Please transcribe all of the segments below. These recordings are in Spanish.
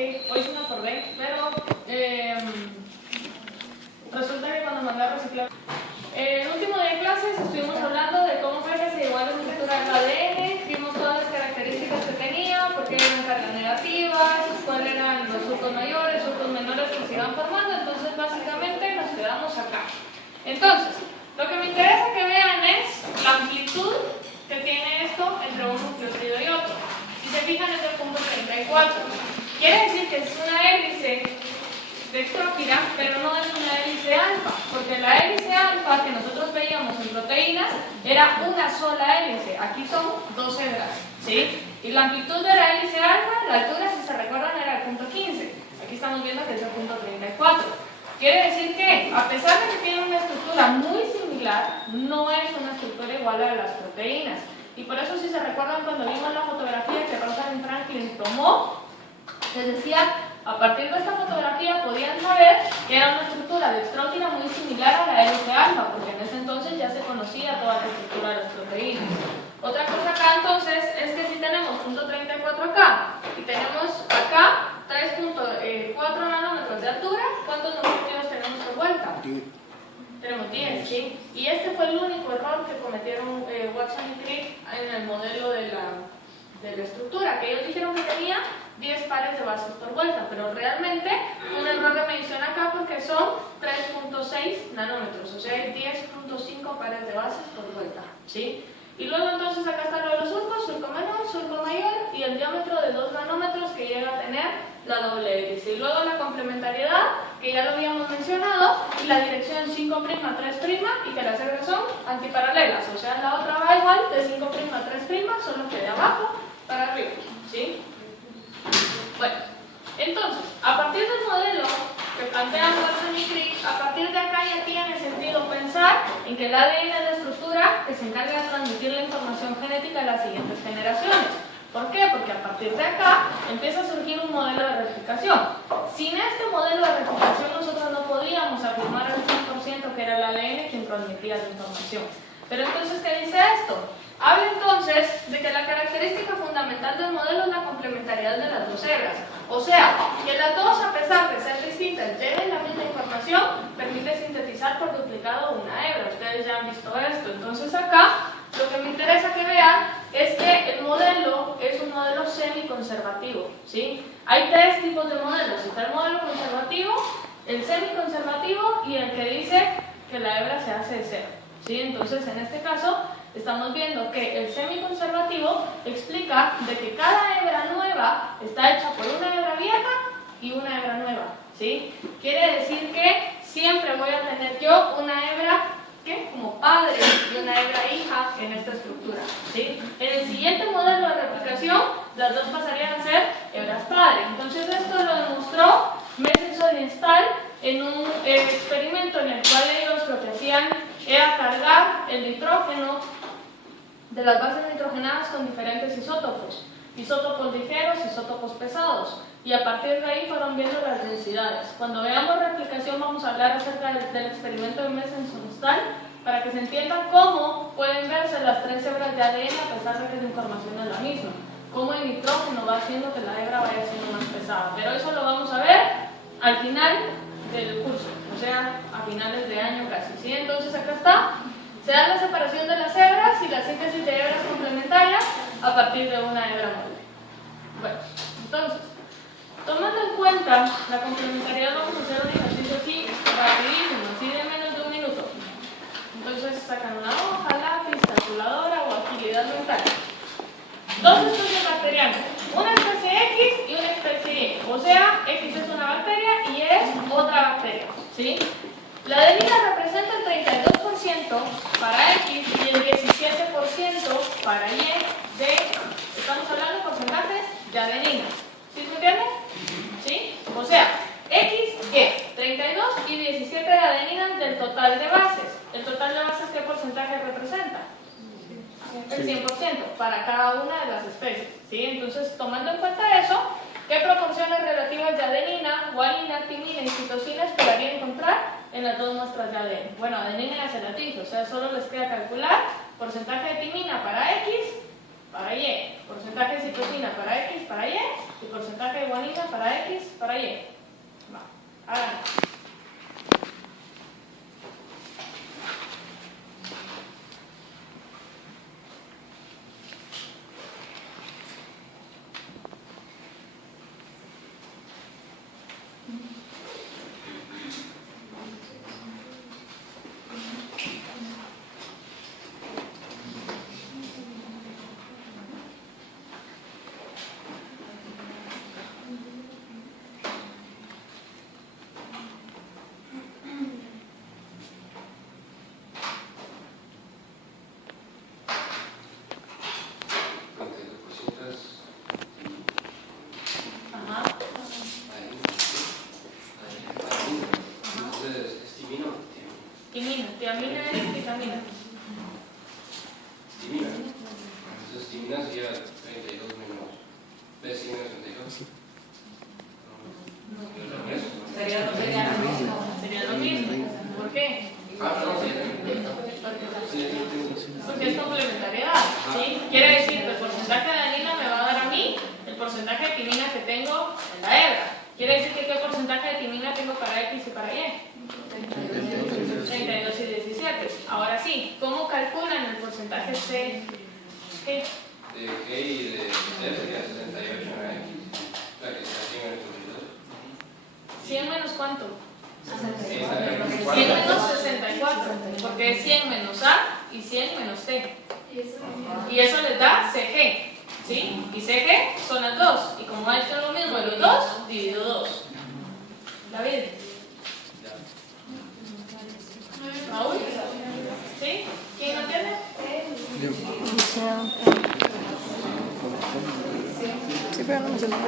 porque hoy sí me acordé, pero resulta que cuando mandé a reciclar el último día de clases estuvimos hablando de cómo fue que se llegó a la estructura del ADN, vimos todas las características que tenía, por qué eran cargas negativas, cuáles eran los surcos mayores, surcos menores que se iban formando. Entonces básicamente nos quedamos acá. Entonces, lo que me interesa que vean es la amplitud que tiene esto entre un nucleótido y otro. Si se fijan es el punto 34. Quiere decir que es una hélice dextrófila, pero no es una hélice alfa, porque la hélice alfa que nosotros veíamos en proteínas era una sola hélice. Aquí son dos hebras, ¿sí? Y la amplitud de la hélice alfa, la altura, si se recuerdan, era el punto 15. Aquí estamos viendo que es el punto 34. Quiere decir que, a pesar de que tiene una estructura muy similar, no es una estructura igual a la de las proteínas. Y por eso, si se recuerdan, cuando vimos la fotografía que Rosalind Franklin tomó, les decía, a partir de esta fotografía podían saber que era una estructura dextrófila muy similar a la hélice alfa, porque en ese entonces ya se conocía toda la estructura de las proteínas. Otra cosa acá entonces es que si tenemos punto 34 acá y tenemos acá 3.4 nanómetros de altura, ¿cuántos nucleótidos tenemos por vuelta? 10. Tenemos 10, ¿sí? Y este fue el único error que cometieron Watson y Crick en el modelo de la estructura, que ellos dijeron que tenía 10 pares de bases por vuelta, pero realmente un error de medición acá porque son 3.6 nanómetros, o sea, hay 10.5 pares de bases por vuelta, ¿sí? Y luego entonces acá está lo de los surcos, surco menor, surco mayor y el diámetro de 2 nanómetros que llega a tener la doble hélice. Y luego la complementariedad, que ya lo habíamos mencionado, y la dirección 5' 3' y que las hebras son antiparalelas, o sea, la otra va igual de 5' a 3', solo que de abajo para arriba, ¿sí? Bueno, entonces, a partir del modelo que plantean Watson y Crick, a partir de acá ya tiene sentido pensar en que el ADN es la estructura que se encarga de transmitir la información genética a las siguientes generaciones. ¿Por qué? Porque a partir de acá empieza a surgir un modelo de replicación. Sin este modelo de replicación nosotros no podíamos afirmar al 100% que era el ADN quien transmitía la información. Pero entonces, ¿qué dice esto? Habla entonces de que la característica fundamental del modelo es la complementariedad de las dos hebras. O sea, que las dos, a pesar de ser distintas, lleven la misma información, permite sintetizar por duplicado una hebra. Ustedes ya han visto esto. Entonces acá, lo que me interesa que vean es que el modelo es un modelo semiconservativo, ¿sí? Hay tres tipos de modelos. Está el modelo conservativo, el semiconservativo y el que dice que la hebra se hace de cero, ¿sí? Entonces, en este caso, estamos viendo que el semiconservativo explica de que cada hebra nueva está hecha por una hebra vieja y una hebra nueva, ¿sí? Quiere decir que siempre voy a tener yo una hebra como padre y una hebra hija en esta estructura, ¿sí? En el siguiente modelo de replicación, las dos pasarían a ser hebras padre. Entonces esto lo demostró Messelson y Stahl en un experimento en el cual ellos lo que hacían era cargar el nitrógeno de las bases nitrogenadas con diferentes isótopos ligeros, isótopos pesados, y a partir de ahí fueron viendo las densidades. Cuando veamos replicación vamos a hablar acerca del experimento de Messelson-Stahl para que se entienda cómo pueden verse las tres hebras de ADN a pesar de que la información es la misma, cómo el nitrógeno va haciendo que la hebra vaya siendo más pesada, pero eso lo vamos a ver al final del curso, o sea, a finales de año casi, ¿sí? Entonces acá está. Se da la separación de las hebras y la síntesis de hebras complementarias a partir de una hebra móvil. Bueno, entonces, tomando en cuenta la complementariedad, vamos a hacer un ejercicio así rapidísimo, así de menos de un minuto. Entonces, sacan una hoja, lápiz, calculadora o agilidad mental. Dos especies bacterianas, una especie X y una especie Y. O sea, X es una bacteria y es otra bacteria, ¿sí? La adenina representa el 32% para X y el 17% para Y de, estamos hablando de porcentajes de adenina. ¿Sí se entiende? ¿Sí? O sea, X, Y, 32 y 17 de adenina del total de bases. ¿El total de bases qué porcentaje representa? El 100% para cada una de las especies, ¿sí? Entonces, tomando en cuenta eso, ¿qué proporciones relativas de adenina, guanina, timina y citosina esperaría encontrar en las dos muestras de ADN? Bueno, adenina ya se la dije, o sea, solo les queda calcular porcentaje de timina para X, para Y, porcentaje de citosina para X, para Y el porcentaje de guanina para X, para Y. Va, háganlo. Tiamina es vitamina. Timina. Entonces timina sería 32 menos B menos 32. Sería lo mismo. ¿Por qué? Porque es complementariedad. ¿Sí? Quiere decir que el porcentaje de adenina me va a dar a mí el porcentaje de timina que tengo en la hebra. Quiere decir que qué porcentaje de timina tengo para X y para Y. 32 y 17. Ahora sí, ¿cómo calculan el porcentaje C? G. De G y de C sería 68 en la X. La que sea 100 menos 32. ¿100 menos cuánto? 100 menos 64. Porque es 100 menos A y 100 menos C. Y eso les da CG. ¿Sí? Y CG son las dos. Y como esto es lo mismo de los dos, divido 2. David. ¿Raúl? ¿Sí? ¿Quién lo entiende? Sí, pero no me siento.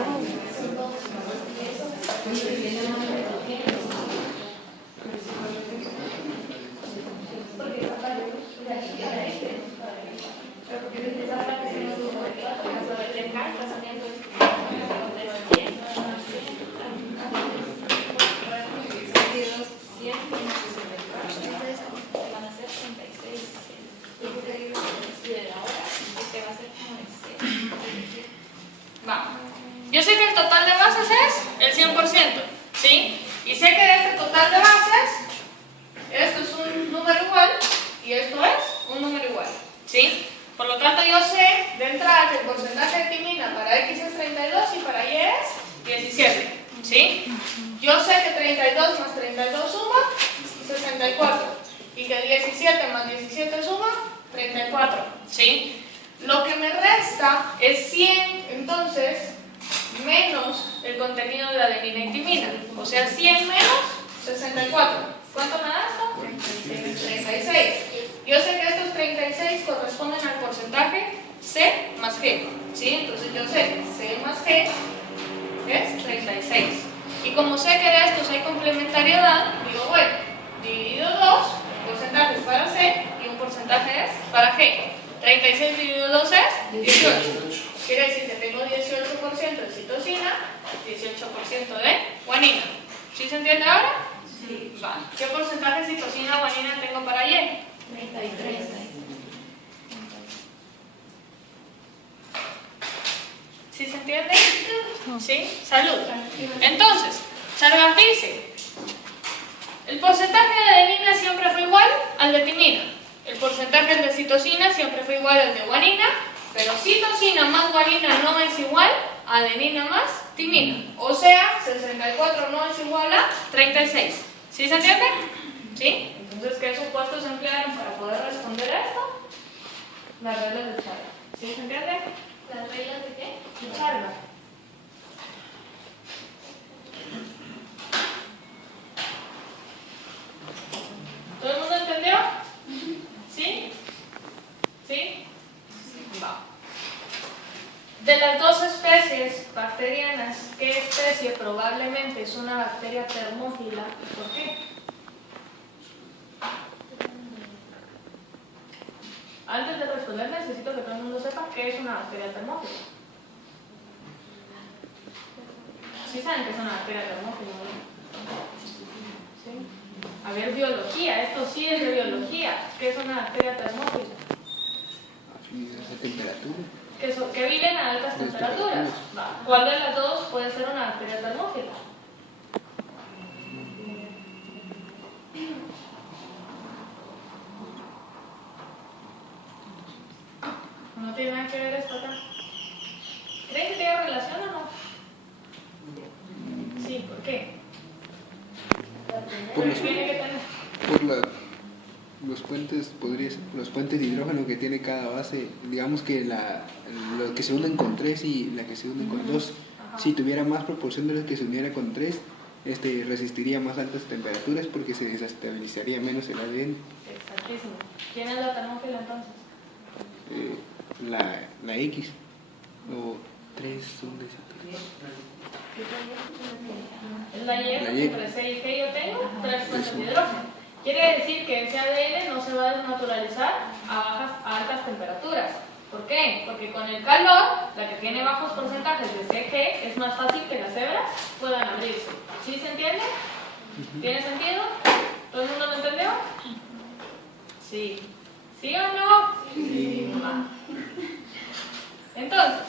Yo sé que el total de bases es el 100%, ¿sí? Y sé que de este total de bases, esto es un número igual y esto es un número igual, ¿sí? Por lo tanto, yo sé de entrada que el porcentaje de timina para X es 32 y para Y es 17, ¿sí? Yo sé que 32 más 32 suma 64 y que 17 más 17 suma 34, ¿sí? Lo que me resta es 100, entonces, menos el contenido de adenina y timina. O sea, 100 menos 64. ¿Cuánto me da esto? 36. Yo sé que estos 36 corresponden al porcentaje C más G. ¿Sí? Entonces yo sé que C más G es 36. Y como sé que de estos hay complementariedad, digo, bueno, dividido 2, un porcentaje es para C y un porcentaje es para G. 36 dividido 2 es 18. Quiere decir que tengo 18% de citosina, 18% de guanina. ¿Sí se entiende ahora? Sí. Vale. ¿Qué porcentaje de citosina o guanina tengo para Y? 33. ¿Sí se entiende? ¿Sí? Salud. Entonces, Sargas dice, el porcentaje de adenina siempre fue igual al de timina. El porcentaje de citosina siempre fue igual al de guanina, pero citosina más guanina no es igual a adenina más timina. O sea, 64 no es igual a 36. ¿Sí se entiende? ¿Sí? Entonces, ¿qué supuestos se emplearon para poder responder a esto? Las reglas de Charga. ¿Sí se entiende? ¿Las reglas de qué? De Charga. ¿Todo el mundo entendió? ¿Sí? ¿Sí? Va. De las dos especies bacterianas, ¿qué especie probablemente es una bacteria termófila y por qué? Antes de responder necesito que todo el mundo sepa qué es una bacteria termófila. ¿Sí saben qué es una bacteria termófila? ¿Sí? A ver, biología, esto sí es de biología. ¿Qué es una bacteria termófila? ¿A temperatura? que viven a altas temperaturas. ¿Cuál de las dos puede ser una bacteria termófila? No tiene nada que ver esto acá. ¿Creen que tiene relación o no? Sí, ¿por qué? Por los, Tiene que tener. los puentes, podría ser, los puentes de hidrógeno que tiene cada base, digamos que lo que se unen con 3 y la que se unen con 2, si tuviera más proporción de los que se uniera con 3, resistiría más altas temperaturas porque se desestabilizaría menos el ADN. Exactísimo. ¿Quién es la termófila entonces? La X o 3 son de Es la Y, entre C y G yo tengo 3 puentes de hidrógeno. Quiere decir que ese ADN no se va a desnaturalizar a altas temperaturas. ¿Por qué? Porque con el calor, la que tiene bajos porcentajes de CG, es más fácil que las hebras puedan abrirse. ¿Sí se entiende? ¿Tiene sentido? ¿Todo el mundo lo entendió? Sí. ¿Sí o no? Sí. Entonces,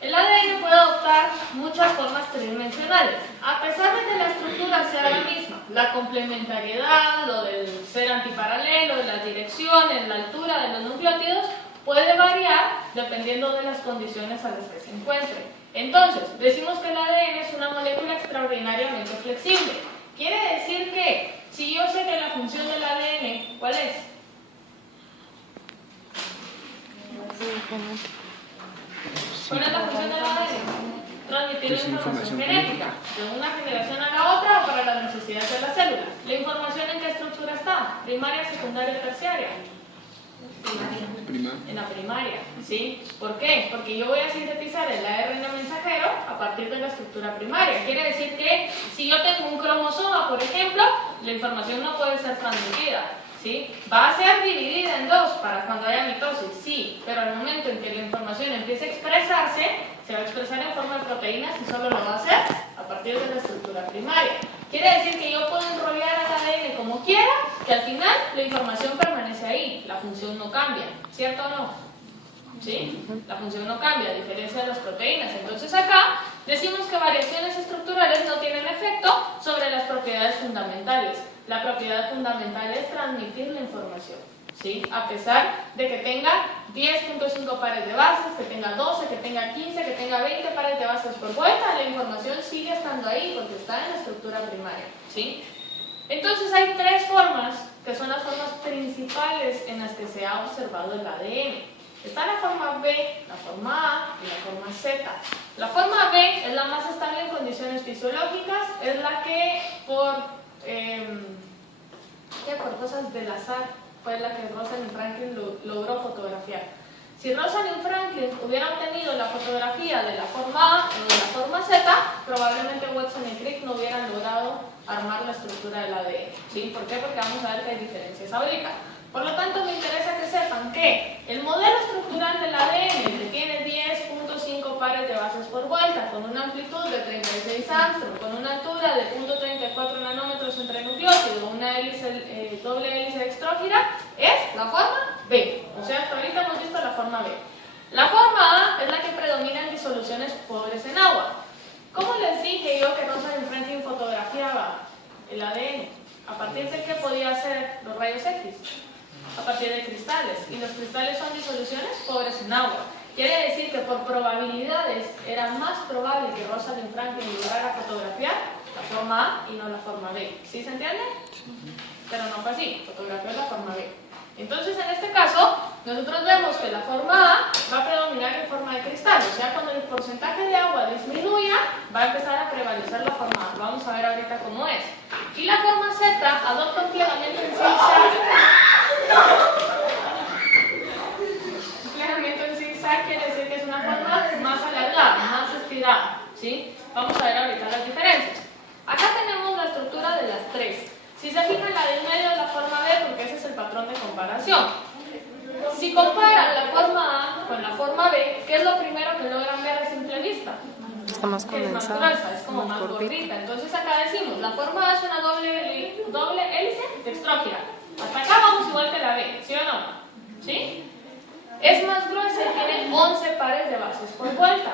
el ADN puede adoptar muchas formas tridimensionales, a pesar de que la estructura sea la misma. La complementariedad, lo del ser antiparalelo, las direcciones, la altura de los nucleótidos, puede variar dependiendo de las condiciones a las que se encuentre. Entonces, decimos que el ADN es una molécula extraordinariamente flexible. Quiere decir que, si yo sé que la función del ADN, ¿cuál es? ¿Cuál es la función del ADN? Transmitir la información genética de una generación a la otra o para las necesidades de la célula. ¿La información en qué estructura está? ¿Primaria, secundaria, terciaria? En la primaria, ¿sí? ¿Por qué? Porque yo voy a sintetizar el ARN mensajero a partir de la estructura primaria. Quiere decir que si yo tengo un cromosoma, por ejemplo, la información no puede ser transmitida, ¿sí? ¿Va a ser dividida en 2 para cuando haya mitosis? Sí, pero al momento en que la información empiece a expresarse, se va a expresar en forma de proteínas y solo lo va a hacer a partir de la estructura primaria. Quiere decir que yo puedo enrollar al ADN como quiera, que al final la información permanece ahí, la función no cambia, ¿cierto o no? ¿Sí? La función no cambia, a diferencia de las proteínas. Entonces acá decimos que variaciones estructurales no tienen efecto sobre las propiedades fundamentales. La propiedad fundamental es transmitir la información, ¿sí? A pesar de que tenga 10.5 pares de bases, que tenga 12, que tenga 15, que tenga 20 pares de bases por vuelta, la información sigue estando ahí porque está en la estructura primaria, ¿sí? Entonces hay 3 formas que son las formas principales en las que se ha observado el ADN. Está la forma B, la forma A y la forma Z. La forma B es la más estable en condiciones fisiológicas, es la que por cosas del azar fue la que Rosalind Franklin logró fotografiar. Si Rosalind Franklin hubiera obtenido la fotografía de la forma A o de la forma Z, probablemente Watson y Crick no hubieran logrado armar la estructura del ADN. ¿Sí? ¿Por qué? Porque vamos a ver que hay diferencias ahorita. Por lo tanto, me interesa que sepan que el modelo estructural del ADN, que tiene 10.5 pares de bases por vuelta, con una amplitud de 36 Armstrong, con una altura de 0.34 nanómetros entre nucleótido, una hélice, doble hélice dextrógira, es la forma B. O sea, hasta ahorita hemos visto la forma B. La forma A es la que predomina en disoluciones pobres en agua. ¿Cómo les dije yo que Rosalind Franklin fotografiaba el ADN? ¿A partir de qué podía hacer los rayos X? A partir de cristales, y los cristales son disoluciones pobres en agua. Quiere decir que por probabilidades era más probable que Rosalind Franklin lograra fotografiar la forma A y no la forma B. ¿Sí se entiende? Pero no fue así, fotografió la forma B. Entonces, en este caso, nosotros vemos que la forma A va a predominar en forma de cristal, o sea, cuando el porcentaje de agua disminuya, va a empezar a prevalecer la forma A. Vamos a ver ahorita cómo es. Y la forma Z adopta un plegamiento en zigzag. Un plegamiento en zigzag quiere decir que es una forma más alargada, más estirada, ¿sí? Vamos a ver ahorita las diferencias. Acá tenemos la estructura de las 3. Si se fijan, la del medio es la forma B porque ese es el patrón de comparación. Si comparan la forma A con la forma B, ¿qué es lo primero que logran ver a simple vista? Está más condensada. Es más gruesa, es como más gordita. Entonces acá decimos, la forma A es una doble hélice dextrógira. Hasta acá vamos igual que la B, ¿sí o no? ¿Sí? es más gruesa y tiene 11 pares de bases por vuelta.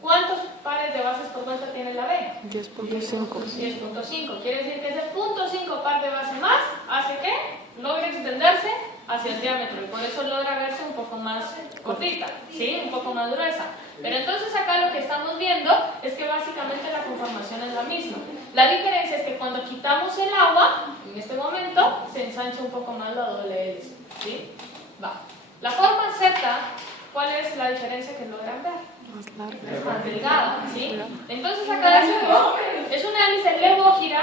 ¿Cuántos pares de bases por vuelta tiene la B? 10.5. 10.5. Quiere decir que ese 0.5 par de base más hace que logra extenderse hacia el diámetro y por eso logra verse un poco más cortita, ¿sí? Un poco más gruesa. Pero entonces acá lo que estamos viendo es que básicamente la conformación es la misma. La diferencia es que cuando quitamos el agua, en este momento, se ensancha un poco más la doble hélice, ¿sí? Va. La forma Z, ¿cuál es la diferencia que logran ver? Más larga. Es más delgada, ¿sí? Entonces acá es una hélice levógira,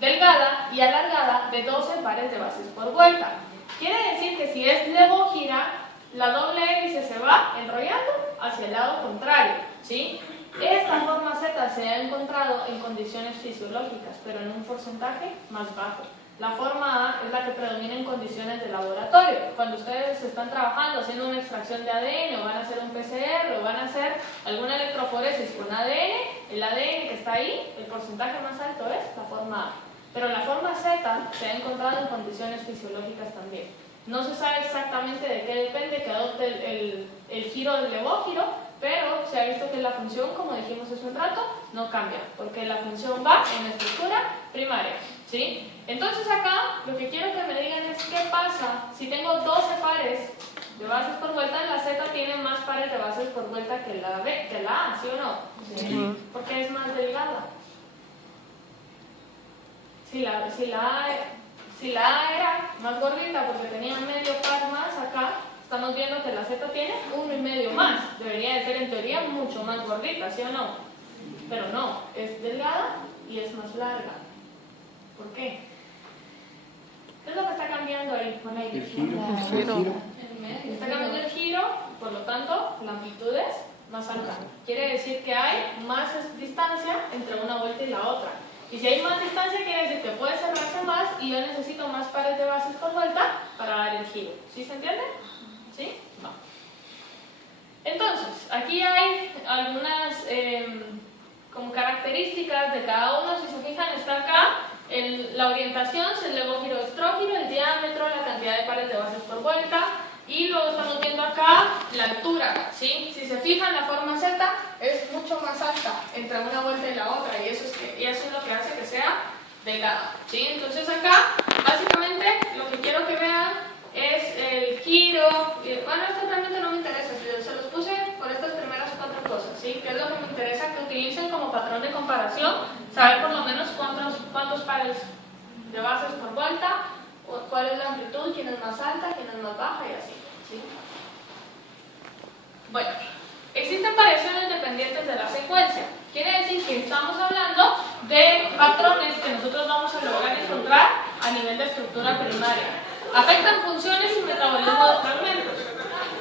delgada y alargada de 12 pares de bases por vuelta. Quiere decir que si es levógira, la doble hélice se va enrollando hacia el lado contrario, ¿sí? Esta forma Z se ha encontrado en condiciones fisiológicas, pero en un porcentaje más bajo. La forma A es la que predomina en condiciones de laboratorio. Cuando ustedes están trabajando haciendo una extracción de ADN, o van a hacer un PCR, o van a hacer alguna electroforesis con ADN, el ADN que está ahí, el porcentaje más alto es la forma A. Pero la forma Z se ha encontrado en condiciones fisiológicas también. No se sabe exactamente de qué depende que adopte el giro del levógiro, pero se ha visto que la función, como dijimos hace un rato, no cambia, porque la función va en la estructura primaria, ¿sí? Entonces acá lo que quiero que me digan es qué pasa si tengo 12 pares de bases por vuelta. La Z tiene más pares de bases por vuelta que la B, que la A, ¿sí o no? Sí. Porque es más delgada. Si la A era más gordita porque tenía medio par más acá, estamos viendo que la Z tiene 1,5 más. Debería de ser en teoría mucho más gordita, ¿sí o no? Pero no, es delgada y es más larga. ¿Por qué? ¿Qué es lo que está cambiando ahí con ella? El giro. Está cambiando el giro, por lo tanto, la amplitud es más alta. Quiere decir que hay más distancia entre una vuelta y la otra. Y si hay más distancia, quiere decir que puede cerrarse más y yo necesito más pares de bases por vuelta para dar el giro. ¿Sí se entiende? ¿Sí? No. Entonces, aquí hay algunas como características de cada uno. Si se fijan, está acá la orientación, el levógiro estrógiro, el diámetro, la cantidad de pares de bases por vuelta. Y luego estamos viendo acá la altura, ¿sí? Si se fijan, la forma Z es mucho más alta entre una vuelta y la otra, y eso es lo que hace que sea delgada, ¿sí? Entonces acá, básicamente, lo que quiero que vean es el giro. Bueno, esto realmente no me interesa, se los puse por estas primeras 4 cosas, ¿sí? Que es lo que me interesa que utilicen como patrón de comparación, saber por lo menos cuántos pares de bases por vuelta, cuál es la amplitud, quién es más alta, quién es más baja y así, ¿sí? Bueno, existen variaciones dependientes de la secuencia. Quiere decir que estamos hablando de patrones que nosotros vamos a lograr encontrar a nivel de estructura primaria. Afectan funciones y metabolismo de fragmentos.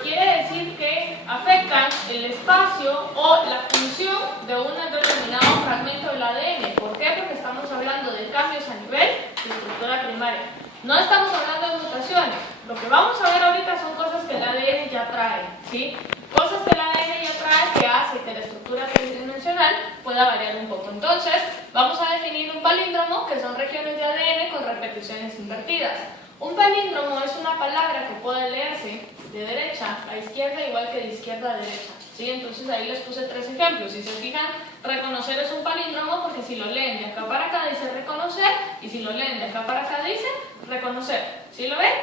Quiere decir que afectan el espacio o la función de un determinado fragmento del ADN. ¿Por qué? Porque estamos hablando de cambios a nivel de estructura primaria. No estamos hablando de mutaciones. Lo que vamos a ver ahorita son cosas que el ADN ya trae, ¿sí? Cosas que el ADN ya trae que hace que la estructura tridimensional pueda variar un poco. Entonces, vamos a definir un palíndromo, que son regiones de ADN con repeticiones invertidas. Un palíndromo es una palabra que puede leerse de derecha a izquierda igual que de izquierda a derecha, ¿sí? Entonces ahí les puse 3 ejemplos. Si se fijan, reconocer es un palíndromo porque si lo leen de acá para acá dice reconocer, y si lo leen de acá para acá dice reconocer. ¿Sí lo ven?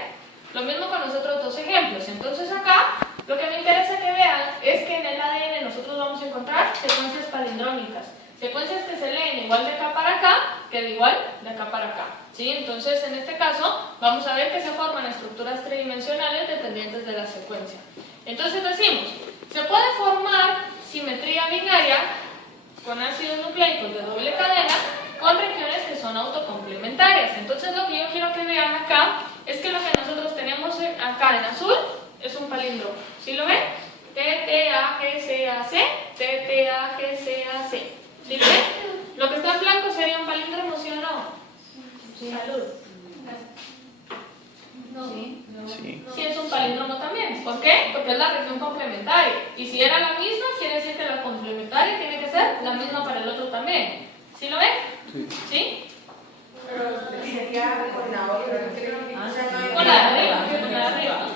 Lo mismo con los otros 2 ejemplos. Entonces acá, lo que me interesa que vean es que en el ADN nosotros vamos a encontrar secuencias palindrómicas. Secuencias que se leen igual de acá para acá que de igual de acá para acá, ¿sí? Entonces, en este caso, vamos a ver que se forman estructuras tridimensionales dependientes de la secuencia. Entonces decimos, se puede formar simetría binaria con ácidos nucleicos de doble cadena con regiones que son autocomplementarias. Entonces, lo que yo quiero que vean acá es que lo que nosotros tenemos acá en azul es un palíndromo. ¿Sí lo ven? TTAGCAC, TTAGCAC. ¿Sí lo ven? Lo que está en blanco sería un palíndromo, ¿sí o no? Sí. Salud. No. ¿Sí? Sí. Sí, es un palíndromo también. ¿Por qué? Porque es la región complementaria. Y si era la misma, quiere decir que la complementaria tiene que ser la misma para el otro también. ¿Sí lo ven? Sí. ¿Sí? Pero sería con la otra. Con la de arriba, con la de arriba.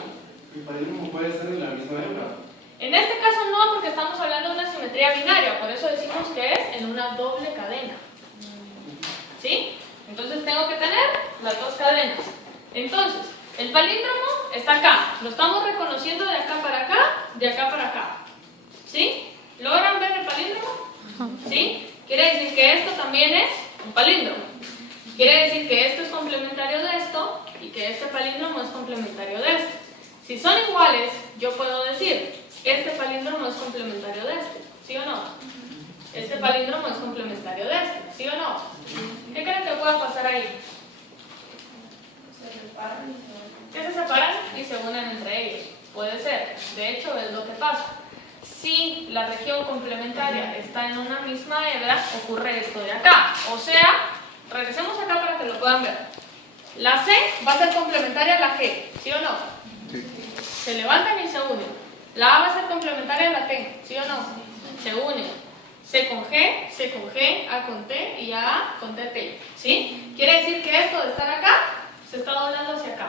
El palíndromo puede estar en la misma hebra. En este caso no, porque estamos hablando de una simetría binaria, por eso decimos que es en una doble cadena. ¿Sí? Entonces tengo que tener las dos cadenas. Entonces, el palíndromo está acá. Lo estamos reconociendo de acá para acá, de acá para acá. ¿Sí? ¿Logran ver el palíndromo? ¿Sí? Quiere decir que esto también es un palíndromo. Quiere decir que esto es complementario de esto y que este palíndromo es complementario de este. Si son iguales, yo puedo decir, este palíndromo es complementario de este, ¿sí o no? Este palíndromo es complementario de este, ¿sí o no? ¿Qué creen que pueda pasar ahí? ¿Qué se separan y se unen entre ellos? Puede ser. De hecho, es lo que pasa. Si la región complementaria está en una misma hebra, ocurre esto de acá. O sea, regresemos acá para que lo puedan ver. La C va a ser complementaria a la G, ¿sí o no? Sí. Se levantan y se unen. La A va a ser complementaria a la T, ¿sí o no? Se unen. C con G, A con T y A con TT, ¿sí? Quiere decir que esto de estar acá se está doblando hacia acá.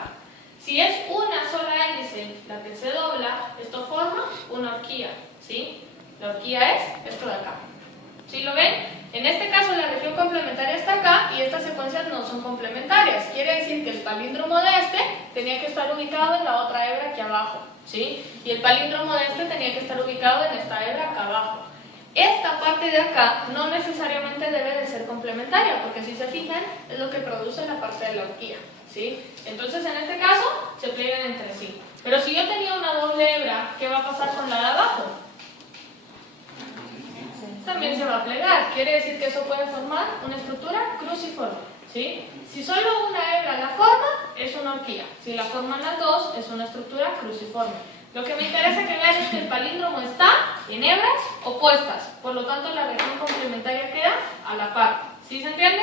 Si es una sola hélice la que se dobla, esto forma una horquilla, ¿sí? La horquilla es esto de acá. ¿Sí lo ven? En este caso la región complementaria está acá y estas secuencias no son complementarias. Quiere decir que el palíndromo de este tenía que estar ubicado en la otra hebra aquí abajo, ¿sí? Y el palíndromo de este tenía que estar ubicado en esta hebra acá abajo. Esta parte de acá no necesariamente debe de ser complementaria, porque si se fijan, es lo que produce la parte de la horquilla, ¿sí? Entonces, en este caso, se pliegan entre sí. Pero si yo tenía una doble hebra, ¿qué va a pasar con la de abajo? También se va a plegar. Quiere decir que eso puede formar una estructura cruciforme, ¿sí? Si solo una hebra la forma, es una horquilla. Si la forman las dos, es una estructura cruciforme. Lo que me interesa que vean es que el palíndromo está en hebras opuestas, por lo tanto la región complementaria queda a la par. ¿Sí se entiende?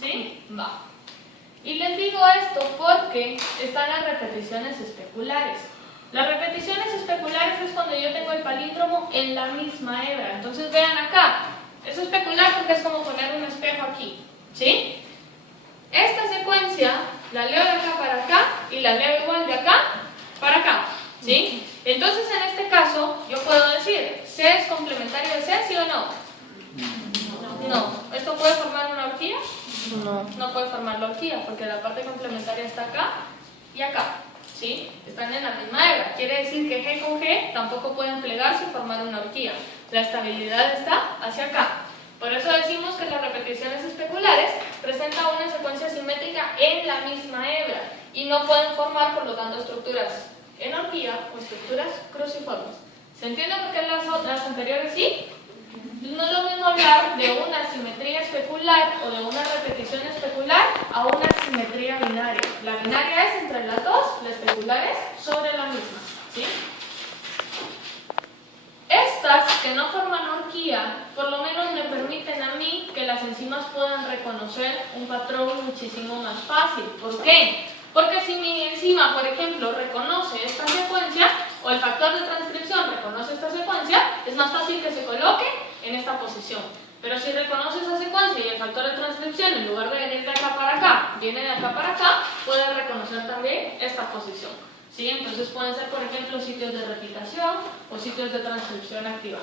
¿Sí? Va. Y les digo esto porque están las repeticiones especulares. Las repeticiones especulares es cuando yo tengo el palíndromo en la misma hebra. Entonces vean acá, es especular porque es como poner un espejo aquí, ¿sí? Esta secuencia la leo de acá para acá y la leo igual de acá para acá. ¿Sí? Entonces, en este caso, yo puedo decir, C es complementario de C, ¿sí o no? No. ¿Esto puede formar una horquilla? No puede formar la horquilla, porque la parte complementaria está acá y acá, ¿sí? Están en la misma hebra. Quiere decir que G con G tampoco pueden plegarse y formar una horquilla. La estabilidad está hacia acá. Por eso decimos que las repeticiones especulares presentan una secuencia simétrica en la misma hebra y no pueden formar, por lo tanto, estructuras en horquilla o estructuras cruciformes. ¿Se entiende por qué las anteriores sí? No es lo mismo hablar de una simetría especular o de una repetición especular a una simetría binaria. La binaria es entre las dos, la especular es sobre la misma, ¿sí? Estas que no forman horquilla, por lo menos me permiten a mí que las enzimas puedan reconocer un patrón muchísimo más fácil. ¿Por qué? Porque si mi enzima, por ejemplo, reconoce esta secuencia, o el factor de transcripción reconoce esta secuencia, es más fácil que se coloque en esta posición. Pero si reconoce esa secuencia y el factor de transcripción, en lugar de venir de acá para acá, viene de acá para acá, puede reconocer también esta posición, ¿sí? Entonces pueden ser, por ejemplo, sitios de replicación o sitios de transcripción activa.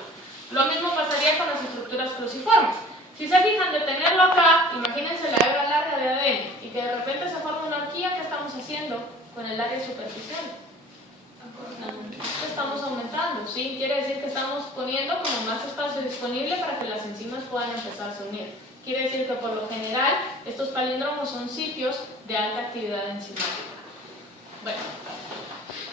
Lo mismo pasaría con las estructuras cruciformes. Si se fijan de tenerlo acá, imagínense la hebra larga de ADN y que de repente se forma una horquilla, ¿qué estamos haciendo con el área superficial? Estamos aumentando, ¿sí? Quiere decir que estamos poniendo como más espacio disponible para que las enzimas puedan empezar a unir. Quiere decir que por lo general estos palíndromos son sitios de alta actividad enzimática. Bueno,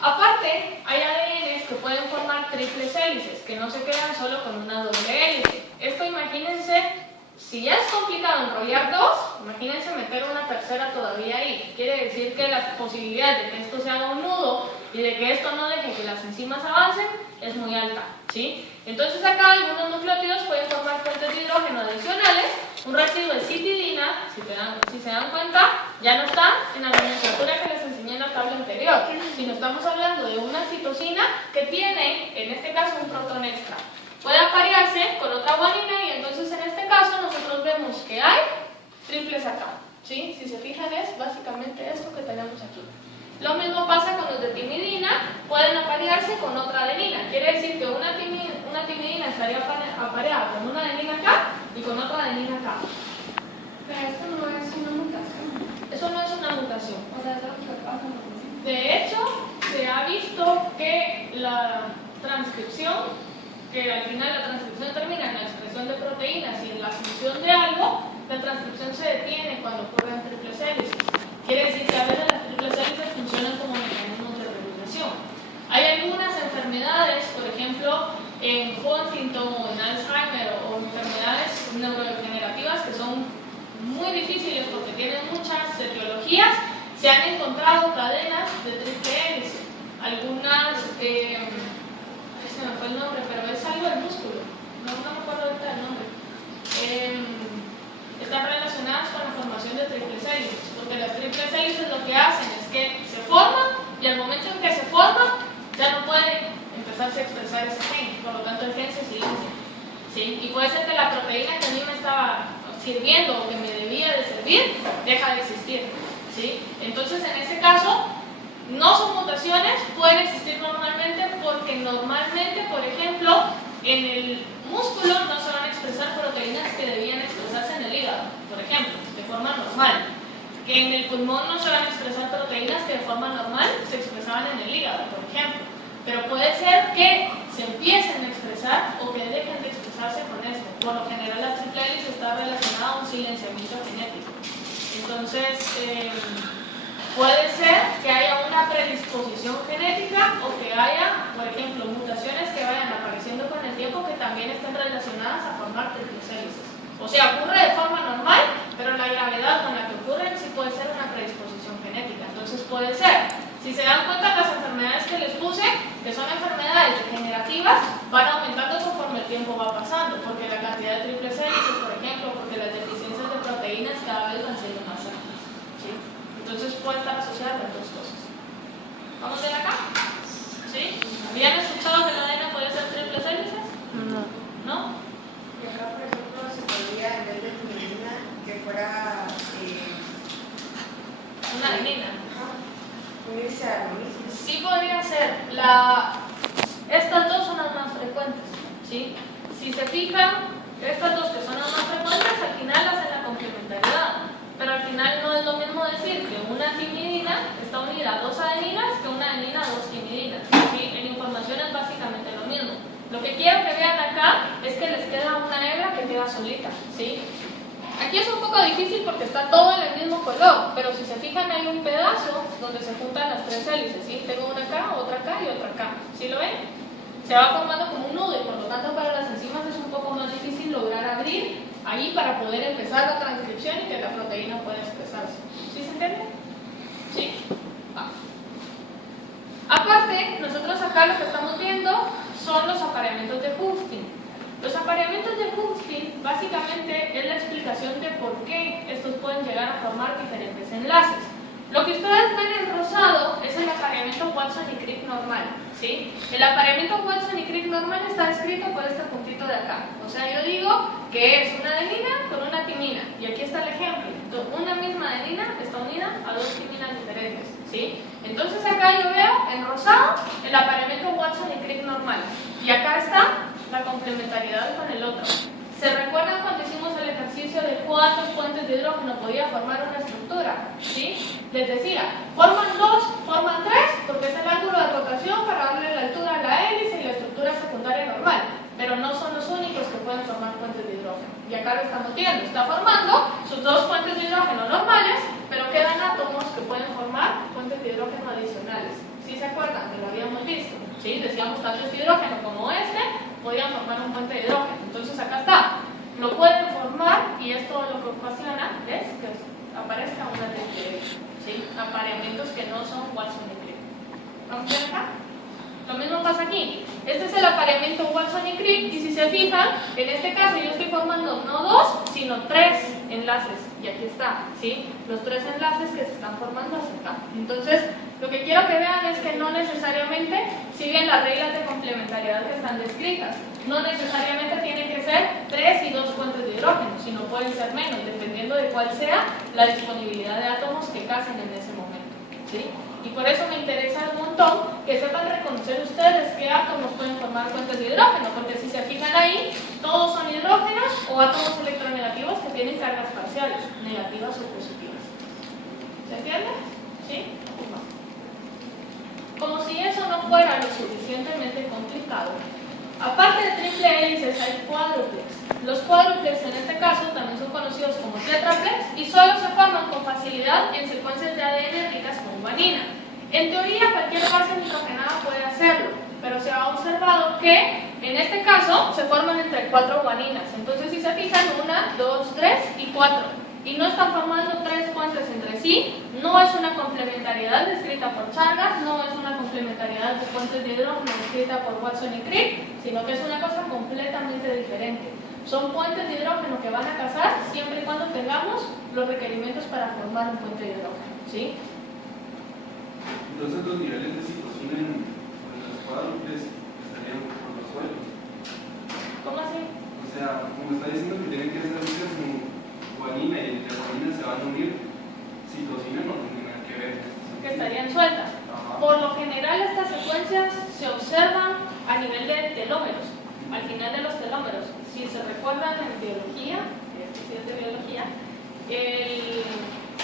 aparte hay ADNs que pueden formar triples hélices, que no se quedan solo con una doble hélice. Esto imagínense. Si ya es complicado enrollar dos, imagínense meter una tercera todavía ahí. Quiere decir que las posibilidades de que esto se haga un nudo y de que esto no deje que las enzimas avancen es muy alta, ¿sí? Entonces acá algunos nucleótidos pueden formar fuentes de hidrógeno adicionales. Un residuo de citidina, si se dan cuenta, ya no está en la nomenclatura que les enseñé en la tabla anterior, sino estamos hablando de una citosina que tiene, en este caso, un protón extra. Puede aparearse con otra guanina y entonces en este caso nosotros vemos que hay triples acá, ¿sí? Si se fijan es básicamente esto que tenemos aquí. Lo mismo pasa con los de timidina, pueden aparearse con otra adenina. Quiere decir que una timidina estaría apareada con una adenina acá y con otra adenina acá. Pero esto no es una mutación. Eso no es una mutación. O sea, es lo que pasa en la cocina. De hecho, se ha visto que la transcripción, que al final la transcripción termina en la expresión de proteínas y en la función de algo, la transcripción se detiene cuando ocurren triples hélices. Quiere decir que a veces las triples hélices funcionan como mecanismos de regulación. Hay algunas enfermedades, por ejemplo, en Huntington o en Alzheimer o enfermedades neurodegenerativas que son muy difíciles porque tienen muchas etiologías, se han encontrado cadenas de triple hélice. Algunas, se me fue el nombre, pero es algo del músculo, no me acuerdo ahorita del nombre. Están relacionadas con la formación de triples hélices, porque las triples hélices lo que hacen es que se forman y al momento en que se forman ya no puede empezarse a expresar ese gen, por lo tanto el gen se silencia, ¿sí? Y puede ser que la proteína que a mí me estaba sirviendo o que me debía de servir deja de existir, ¿sí? Entonces en ese caso no son mutaciones, pueden existir normalmente porque normalmente, por ejemplo, en el músculo no se van a expresar proteínas que debían expresarse en el hígado, por ejemplo, de forma normal. Que en el pulmón no se van a expresar proteínas que de forma normal se expresaban en el hígado, por ejemplo. Pero puede ser que se empiecen a expresar o que dejen de expresarse con esto. Por lo general la triple hélice está relacionada a un silenciamiento genético. Entonces, puede ser que haya una predisposición genética o que haya, por ejemplo, mutaciones que vayan apareciendo con el tiempo que también estén relacionadas a formar triples hélices. O sea, ocurre de forma normal, pero la gravedad con la que ocurren sí puede ser una predisposición genética. Entonces puede ser, si se dan cuenta, las enfermedades que les puse, que son enfermedades degenerativas, van aumentando conforme el tiempo va pasando, porque la cantidad de triples hélices, por ejemplo, porque las deficiencias de proteínas cada vez van siendo más altas, ¿sí? Entonces puede estar asociada a las dos cosas. ¿Vamos de acá? ¿Sí? ¿Habían escuchado que la ADN puede ser triples hélices? No. ¿No? Y acá, por ejemplo, se podría, en vez de timidina, que fuera Una adenina. unirse a lo mismo. Sí podría ser. Estas dos son las más frecuentes, ¿sí? Si se fijan, estas dos que son las más frecuentes, al final hacen la complementariedad. Pero al final no es lo mismo decir que una timidina está unida a dos adeninas que una adenina a dos timidinas, ¿sí? En información es básicamente lo mismo. Lo que quiero que vean acá es que les queda una hebra que queda solita, ¿sí? Aquí es un poco difícil porque está todo en el mismo color, pero si se fijan hay un pedazo donde se juntan las tres hélices, ¿sí? Tengo una acá, otra acá y otra acá, ¿sí lo ven? Se va formando como un nudo y por lo tanto para las enzimas es un poco más difícil lograr abrir ahí para poder empezar la transcripción y que la proteína pueda expresarse. ¿Sí se entiende? ¿Sí? Va. Aparte, nosotros acá lo que estamos viendo son los apareamientos de Hoogstin. Los apareamientos de Hoogstin básicamente es la explicación de por qué estos pueden llegar a formar diferentes enlaces. Lo que ustedes ven en rosado es el apareamiento Watson y Crick normal, ¿sí? El apareamiento Watson y Crick normal está descrito por este puntito de acá. O sea, yo digo que es una adenina con una timina. Y aquí está el ejemplo. Una misma adenina está unida a dos timinas diferentes, ¿sí? Entonces acá yo veo en rosado el apareamiento Watson y Crick normal. Y acá está la complementariedad con el otro. ¿Se recuerdan cuando hicimos el ejercicio de cuántos puentes de hidrógeno podía formar una estructura? ¿Sí? Les decía, forman dos, forman tres, porque es el ángulo de rotación para darle la altura a la hélice y la estructura secundaria normal. Pero no son los únicos que pueden formar puentes de hidrógeno. Y acá lo estamos viendo, está formando sus dos puentes de hidrógeno normales, pero quedan átomos que pueden formar puentes de hidrógeno adicionales. ¿Sí se acuerdan? Que lo habíamos visto. ¿Sí? Decíamos tanto este hidrógeno como este podían formar un puente de hidrógeno. Entonces acá está. Lo pueden formar y esto lo que ocasiona es que aparezca una triple hélice, ¿sí? Apareamientos que no son Watson y Crick. ¿Vamos a ver acá? Lo mismo pasa aquí. Este es el apareamiento Watson y Crick y si se fijan, en este caso yo estoy formando no dos, sino tres enlaces. Y aquí está, ¿sí? Los tres enlaces que se están formando hacia acá. Entonces, lo que quiero que vean es que no necesariamente siguen las reglas de complementariedad que están descritas. No necesariamente tienen que ser 3 y 2 puentes de hidrógeno, sino pueden ser menos, dependiendo de cuál sea la disponibilidad de átomos que casen en ese momento, ¿sí? Y por eso me interesa un montón que sepan reconocer ustedes qué átomos pueden formar puentes de hidrógeno, porque si se fijan ahí, todos son hidrógenos o átomos electronegativos que tienen cargas parciales, negativas o positivas. ¿Se entiende? ¿Sí? Como si eso no fuera lo suficientemente complicado, aparte de triple hélices hay cuádruplex. Los cuádruplex en este caso también son conocidos como tetraplex y solo se forman con facilidad en secuencias de ADN ricas con guanina. En teoría cualquier base nitrogenada puede hacerlo, pero se ha observado que en este caso se forman entre 4 guaninas. Entonces si se fijan, 1, 2, 3 y 4. Y no están formando 3 puentes entre sí, no es una complementariedad descrita por Chargas, no es una complementariedad de puentes de hidrógeno descrita por Watson y Crick, sino que es una cosa completamente diferente. Son puentes de hidrógeno que van a casar siempre y cuando tengamos los requerimientos para formar un puente de hidrógeno, ¿sí? Entonces los niveles de citosina en los cuádruples estarían por los suelos. ¿Cómo así? O sea, como está diciendo que tienen que ser con guanina y entre guanina se van a unir, citosina no tiene nada que ver. Que estarían sueltas. Ajá. Por lo general estas secuencias se observan a nivel de telómeros, al final de los telómeros. Si se recuerdan en biología, sí es de biología,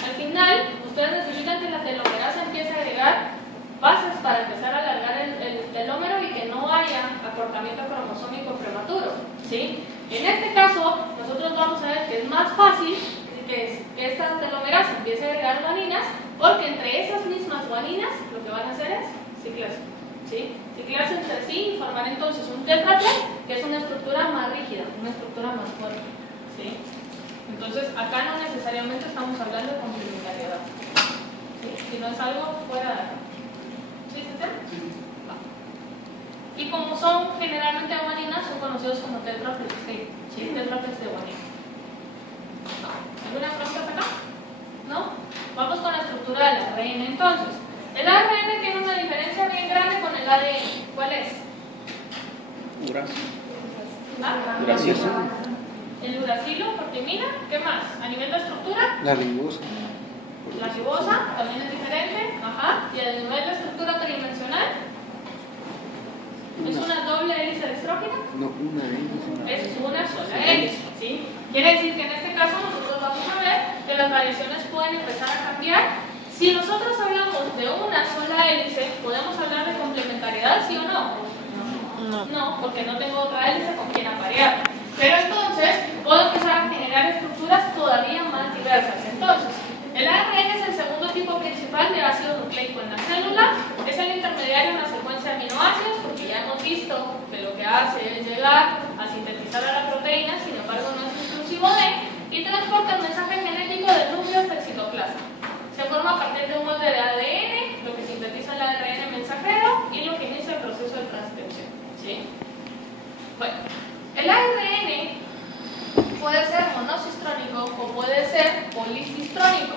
al final ustedes necesitan que la telomerasa empiece a agregar bases para empezar a alargar el telómero y que no haya acortamiento cromosómico prematuro, ¿sí? En este caso, nosotros vamos a ver que es más fácil que esta telomerasa empiece a agregar guaninas, porque entre esas mismas guaninas lo que van a hacer es ciclarse, ¿sí? Ciclarse entre sí y formar entonces un tetraplex, que es una estructura más rígida, una estructura más fuerte, ¿sí? Entonces, acá no necesariamente estamos hablando de complementariedad, ¿sí? Sino es algo fuera de acá. ¿Sí se entiende? Va. Y como son generalmente guaninas, son conocidos como tetraplex, ¿sí? Tetraplex de guanina. ¿Alguna pregunta acá? ¿No? Vamos con la estructura del ARN entonces. El ARN tiene una diferencia bien grande con el ADN. ¿Cuál es? Gracioso. El uracilo, proteína. ¿Qué más? A nivel de estructura, La ribosa. la ribosa también es diferente. Ajá. Y a nivel de estructura tridimensional, ¿es una doble hélice estrógena? No, una hélice. Es una sola hélice, ¿sí? Quiere decir que en este caso nosotros vamos a ver que las variaciones pueden empezar a cambiar. Si nosotros hablamos de una sola hélice, ¿podemos hablar de complementariedad, sí o no? No, porque no tengo otra hélice con quien aparear. Pero entonces puedo empezar a generar estructuras todavía más diversas. Entonces, el ARN es el segundo tipo principal de ácido nucleico en la célula. Es el intermediario en la secuencia de aminoácidos, porque ya hemos visto que lo que hace es llegar a sintetizar a la proteína, sin embargo no es exclusivo de, y transporta el mensaje genético del núcleo hasta el citoplasma. Se forma a partir de un molde de ADN, lo que sintetiza el ARN mensajero y lo que inicia el proceso de transcripción, ¿sí? Bueno, el ARN puede ser monocistrónico o puede ser policistrónico.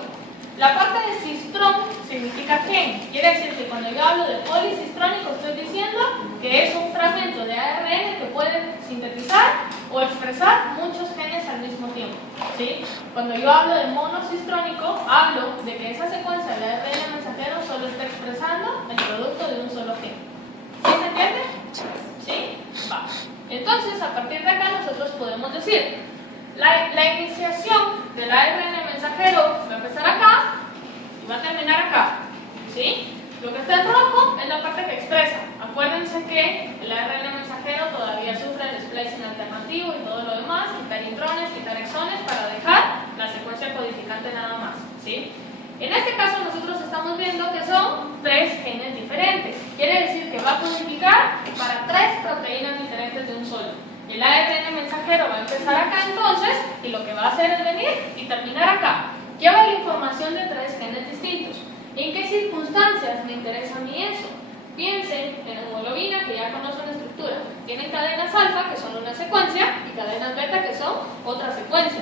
La parte de cistrón significa gen. Quiere decir que cuando yo hablo de policistrónico estoy diciendo que es un fragmento de ARN que puede sintetizar o expresar muchos genes al mismo tiempo, ¿sí? Cuando yo hablo de monocistrónico, hablo de que esa secuencia de ARN mensajero solo está expresando el producto de un solo gen. ¿Sí se entiende? ¿Sí? Va. Entonces, a partir de acá nosotros podemos decir la iniciación del ARN mensajero va a empezar acá y va a terminar acá, ¿sí? Lo que está en rojo es la parte que expresa. Acuérdense que el ARN mensajero todavía sufre el splicing alternativo y todo lo demás, quitar intrones, quitar exones para dejar la secuencia codificante nada más, ¿sí? En este caso nosotros estamos viendo que son 3 genes diferentes. Quiere decir que va a codificar para 3 proteínas diferentes de un solo. El ARN mensajero va a empezar acá entonces y lo que va a hacer es venir y terminar acá. Lleva la información de 3 genes distintos. ¿En qué circunstancias me interesa a mí eso? Piensen en hemoglobina, que ya conocen la estructura. Tienen cadenas alfa, que son una secuencia, y cadenas beta, que son otra secuencia.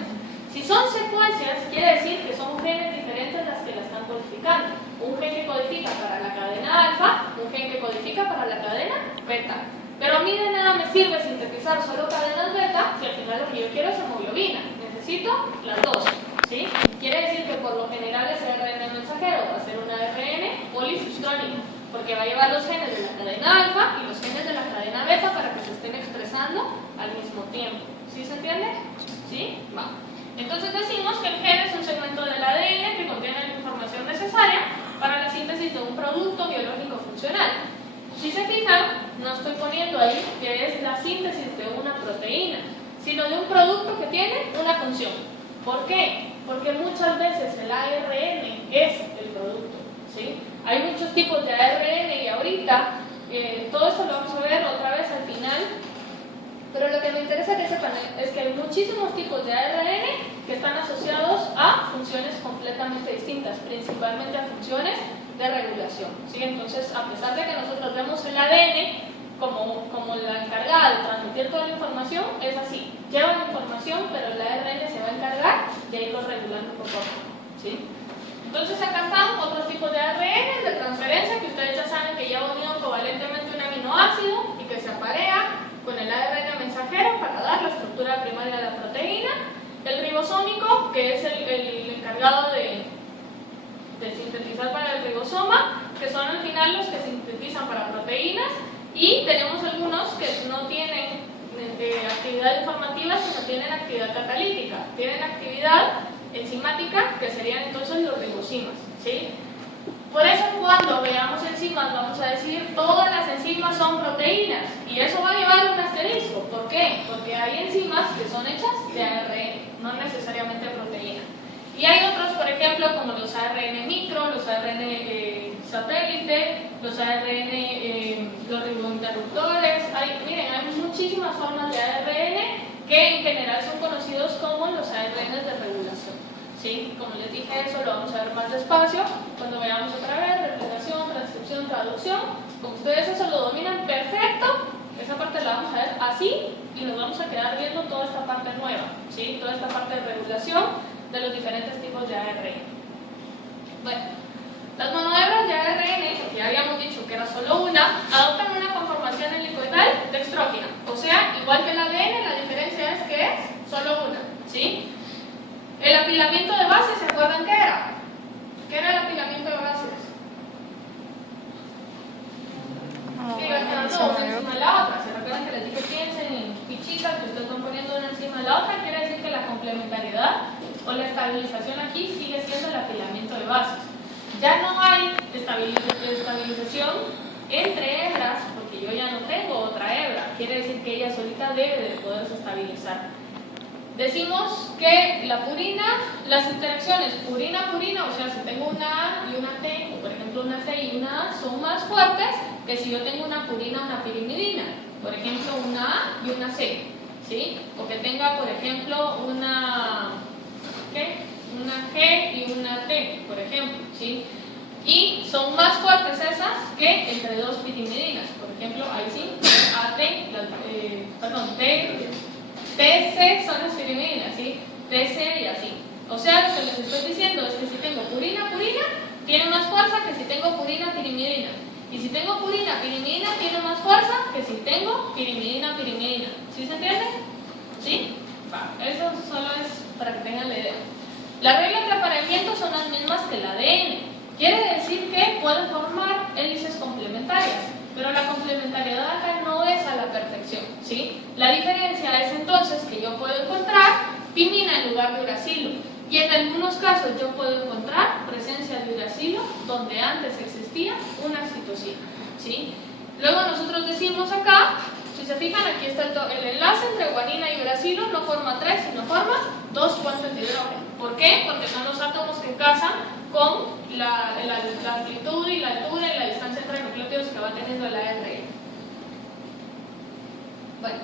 Si son secuencias, quiere decir que son genes diferentes las que la están codificando. Un gen que codifica para la cadena alfa, un gen que codifica para la cadena beta. Pero a mí de nada me sirve sintetizar solo cadenas beta si al final lo que yo quiero es hemoglobina. Necesito las dos, ¿sí? Quiere decir que por lo general ese ARN mensajero va a ser un ARN policistrónico. extrónica, porque va a llevar los genes de la cadena alfa y los genes de la cadena beta para que se estén expresando al mismo tiempo. ¿Sí se entiende? ¿Sí? Va. Entonces decimos que el gen es un segmento del ADN que contiene la información necesaria para la síntesis de un producto biológico funcional. Si se fijan, no estoy poniendo ahí que es la síntesis de una proteína, sino de un producto que tiene una función. ¿Por qué? Porque muchas veces el ARN es el producto, ¿sí? Hay muchos tipos de ARN y ahorita todo esto lo vamos a ver otra vez al final, pero lo que me interesa que sepan es que hay muchísimos tipos de ARN que están asociados a funciones completamente distintas, principalmente a funciones de regulación, ¿sí? Entonces, a pesar de que nosotros vemos el ADN como la encargada de transmitir toda la información, es así, lleva la información, pero el ARN se va a encargar de irlo regulando poco a poco, ¿sí? Entonces acá están otros tipos de ARN de transferencia que ustedes ya saben que lleva unido covalentemente un aminoácido y que se aparea con el ARN mensajero para dar la estructura primaria de la proteína. El ribosómico, que es el encargado de sintetizar para el ribosoma, que son al final los que sintetizan para proteínas, y tenemos algunos que no tienen actividad informativa, sino tienen actividad catalítica, tienen actividad enzimática, que serían entonces los ribosimas, ¿sí? Por eso cuando veamos enzimas vamos a decir todas las enzimas son proteínas, y eso va a llevar un asterisco. ¿Por qué? Porque hay enzimas que son hechas de ARN, no necesariamente proteínas. Y hay otros, por ejemplo, como los ARN micro, los ARN satélite, los ARN, los ribointerruptores. Miren, hay muchísimas formas de ARN que en general son conocidos como los ARN de regulación, ¿sí? Como les dije, eso lo vamos a ver más despacio cuando veamos otra vez replicación, transcripción, traducción. Como ustedes eso lo dominan perfecto, esa parte la vamos a ver así y nos vamos a quedar viendo toda esta parte nueva, ¿sí? Toda esta parte de regulación de los diferentes tipos de ARN. Bueno, las monohebras de ARN, que ya habíamos dicho que era solo una, adoptan una conformación helicoidal dextrógena. O sea, igual que el ADN, la diferencia es que es solo una, ¿sí? El apilamiento de bases, ¿se acuerdan qué era? ¿Qué era el apilamiento de bases? Que iban quedando una encima de la otra. ¿Se recuerdan que les dije piensen en fichitas que ustedes van poniendo una encima de la otra? Quiere decir que la complementariedad o la estabilización aquí sigue siendo el apilamiento de bases. Ya no hay estabilización entre hebras, porque yo ya no tengo otra hebra. Quiere decir que ella solita debe de poderse estabilizar. Decimos que la purina, las interacciones purina-purina, o sea, si tengo una A y una T, o por ejemplo una T y una A, son más fuertes que si yo tengo una purina o una pirimidina, por ejemplo una A y una C, ¿sí? O que tenga, por ejemplo, una G y una T, por ejemplo, ¿sí? Y son más fuertes esas que entre dos pirimidinas, por ejemplo, ahí sí, TC son las pirimidinas, ¿sí? TC y así. O sea, lo que les estoy diciendo es que si tengo purina-purina, tiene más fuerza que si tengo purina-pirimidina. Y si tengo purina-pirimidina, tiene más fuerza que si tengo pirimidina-pirimidina. ¿Sí se entiende? ¿Sí? Eso solo es para que tengan la idea. Las reglas de apareamiento son las mismas que el ADN. Quiere decir que pueden formar hélices complementarias, pero la complementariedad acá no es a la perfección, ¿sí? La diferencia es entonces que yo puedo encontrar pimina en lugar de uracilo, y en algunos casos yo puedo encontrar presencia de uracilo donde antes existía una citosina, ¿sí? Luego nosotros decimos acá, si se fijan, aquí está el enlace entre guanina y uracilo, no forma 3, sino forma 2 puentes de hidrógeno. ¿Por qué? Porque son los átomos que casan con la amplitud y la altura y la distancia entre nucleótidos que va teniendo el ARN. Bueno,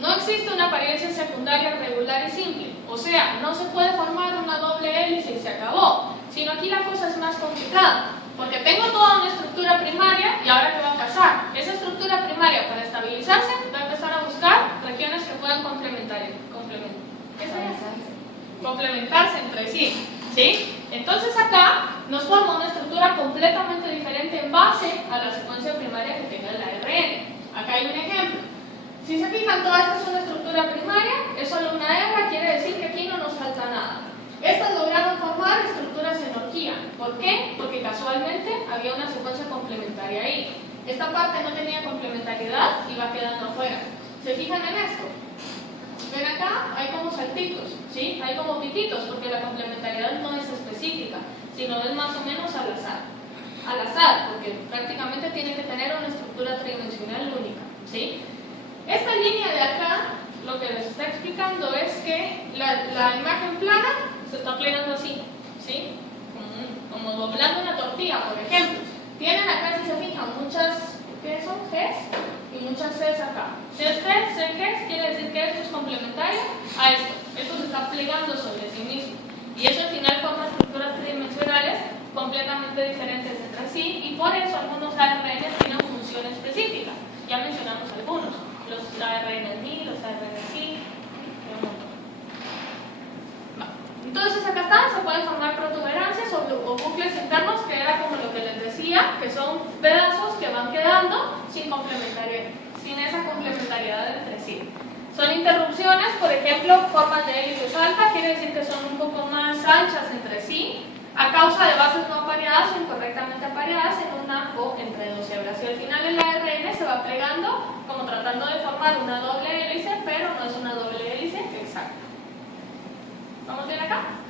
no existe una apariencia secundaria regular y simple, o sea, no se puede formar una doble hélice y se acabó, sino aquí la cosa es más complicada, porque tengo toda una estructura primaria y ahora ¿qué va a pasar? Esa estructura primaria, para estabilizarse, va a empezar a buscar regiones que puedan complementarse entre sí, ¿sí? Entonces acá nos forma una estructura completamente diferente en base a la secuencia primaria que tenga el ARN. Acá hay un ejemplo. Si se fijan, toda esta es una estructura primaria, es solo una hebra, quiere decir que aquí no nos falta nada. Estas lograron formar estructuras en horquilla. ¿Por qué? Porque casualmente visualmente había una secuencia complementaria ahí. Esta parte no tenía complementariedad y va quedando afuera. ¿Se fijan en esto? Ven acá, hay como saltitos, ¿sí? Hay como piquitos, porque la complementariedad no es específica, sino es más o menos al azar. Al azar, porque prácticamente tiene que tener una estructura tridimensional única, ¿sí? Esta línea de acá, lo que les está explicando es que la imagen plana se está plegando así, ¿sí? Como doblando una tortilla, por ejemplo. Tienen acá, si se fijan, muchas, ¿qué son? Gs y muchas Cs acá. Si es G, C, G, quiere decir que esto es complementario a esto. Esto se está plegando sobre sí mismo. Y eso al final forma estructuras tridimensionales completamente diferentes entre sí, y por eso algunos ARN tienen función específica. Ya mencionamos algunos, los ARN-MI, los ARN-SI, entonces acá está, se pueden formar protuberancias o bucles internos, que era como lo que les decía, que son pedazos que van quedando sin esa complementariedad entre sí. Son interrupciones, por ejemplo, formas de hélices alta, quiere decir que son un poco más anchas entre sí, a causa de bases no apareadas o incorrectamente apareadas en una o entre dos hebras. Y al final el ARN se va plegando como tratando de formar una doble hélice, pero no es una doble hélice exacta. ¿Vamos bien acá?